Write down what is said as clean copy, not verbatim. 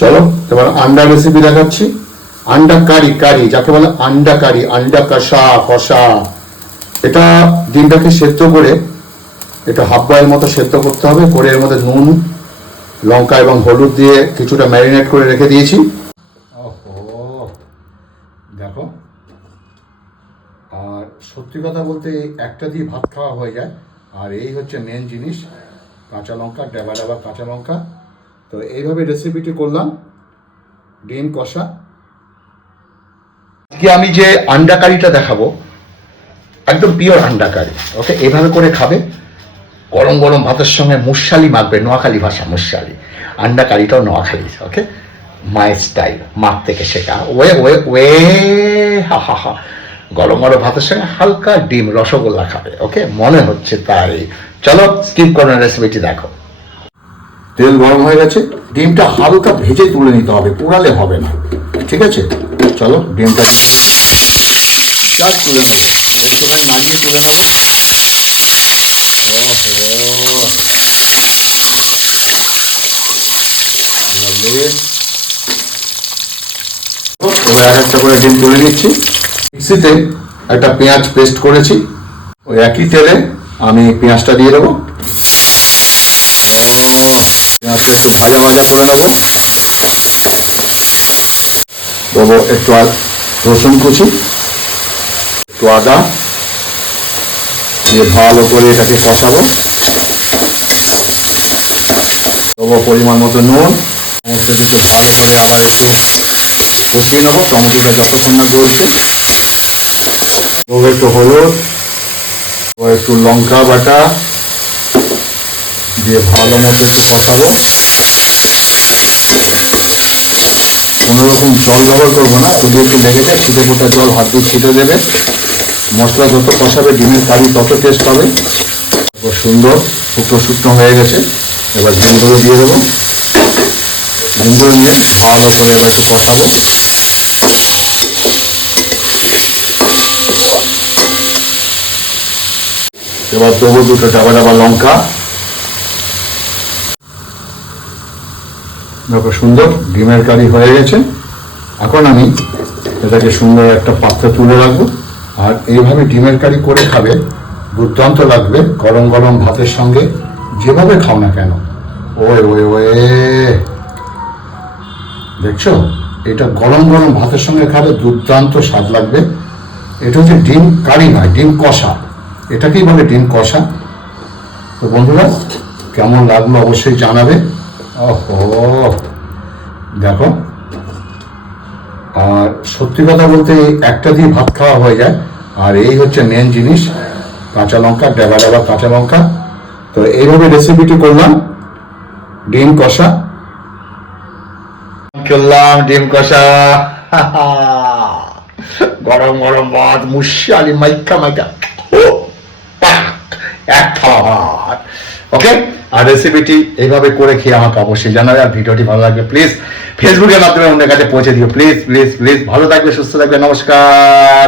চলো এবার আন্ডা রেসিপি দেখাচ্ছি। আন্ডা কারি, কারি যাকে বলে আন্ডা কারি, আন্ডা কষা কষা। এটা ডিমটাকে সেদ্ধ করে এটা হাফ বয়েল মতো সেদ্ধ করতে হবে, করে এর মধ্যে নুন লঙ্কা এবং হলুদ দিয়ে কিছুটা ম্যারিনেট করে রেখে দিয়েছি। ওহো দেখো, আর সত্যি কথা বলতে একটা দিয়ে ভাত খাওয়া হয়ে যায়। আর এই হচ্ছে মেন জিনিস, কাঁচা লঙ্কা, ডেবা ডেবা কাঁচা লঙ্কা। তো এইভাবে রেসিপিটি করলাম, ডিম কষা। আজকে আমি যে আন্ডা কারিটা দেখাবো একদম পিওর আন্ডা কারি। ওকে, এইভাবে করে খাবে গরম গরম ভাতের সঙ্গে। মুশালি মাখবে, নোয়াখালী ভাষা মুশালি। আন্ডা কারিটাও নোয়াখালী। ওকে, মায়ের স্টাইল, মার থেকে শেখা। ওয়ে ওয়ে ওয়ে হা হা হা। গরম গরম ভাতের সঙ্গে হালকা ডিম রসগোল্লা খাবে। ওকে, মনে হচ্ছে তাই। চলো স্কিপ করো, রেসিপিটি দেখো। তেল গরম হয়ে গেছে, ডিমটা হালকা ভেজে তুলে নিতে হবে, পোড়ালে হবে না। ঠিক আছে, চলো ডিমটা জাস্ট তুলে নেবো, একটুখানি নাড়িয়ে তুলে নেবো। এবার এক একটা করে ডিম তুলে নিচ্ছি। মিক্সিতে একটা পেঁয়াজ পেস্ট করেছি, ওই একই তেলে আমি পেঁয়াজটা দিয়ে দেবো। পেঁয়াজটা একটু ভাজা ভাজা করে নেবো। দেবো একটু রসুন কুচি, একটু আদা দিয়ে ভালো করে এটাকে কষাবো। দেবো পরিমাণ মতো নুন। সমস্তটাকে একটু ভালো করে আবার একটু কষিয়ে নেবো টমেটোটা যতক্ষণ না গলছে। দেবো একটু হলুদ, একটু লঙ্কা বাটা দিয়ে ভালো মতো একটু কষাবো। কোনো রকম জল ব্যবহার করবো না, যদি একটু লেগে যায় ছিটে ফোটা জল হাত দিয়ে ছিটে দেবে। মশলা যত কষাবে ডিমের কারি তত টেস্ট হবে। খুব সুন্দর শুকনো শুকনো হয়ে গেছে। এবার ডিমগুলো দিয়ে দেবো। ডিমগুলো নিয়ে ভালো করে এবার একটু কষাবো। এবার দেবো দুটো ডাবা ডাবা লঙ্কা। দেখো সুন্দর ডিমের কারি হয়ে গেছে। এখন আমি এটাকে সুন্দর একটা পাত্রে তুলে রাখবো। আর এইভাবে ডিমের কারি করে খাবে, দুর্দান্ত লাগবে গরম গরম ভাতের সঙ্গে, যেভাবে খাও না কেন। ওয়ে ওয়ে ওয়ে, দেখছো, এটা গরম গরম ভাতের সঙ্গে খাবে দুর্দান্ত স্বাদ লাগবে। এটা হচ্ছে ডিম কারি নয়, ডিম কষা। এটাকেই বলে ডিম কষা। তো বন্ধুরা কেমন লাগলো অবশ্যই জানাবে। ওহো দেখো, আর সত্যি কথা বলতে একটা দিয়ে ভাত খাওয়া হয়ে যায়। আর এই হচ্ছে মেন জিনিস, কাঁচা লঙ্কা, ডেবা ডেবা কাঁচা লঙ্কা। তো এইভাবে রেসিপিটি করলাম, ডিম কষা করলাম, ডিম কষা। গরম গরম ভাত, মুশালি মাইকা মাইকা, এক থালা ভাত। ওকে, আর রেসিপিটি এইভাবে করে খেয়ে আমাকে অবশ্যই জানাবে। আর ভিডিওটি ভালো লাগবে প্লিজ ফেসবুকের মাধ্যমে অন্যের কাছে পৌঁছে দিও। প্লিজ প্লিজ প্লিজ, ভালো থাকবে, সুস্থ থাকবে, নমস্কার।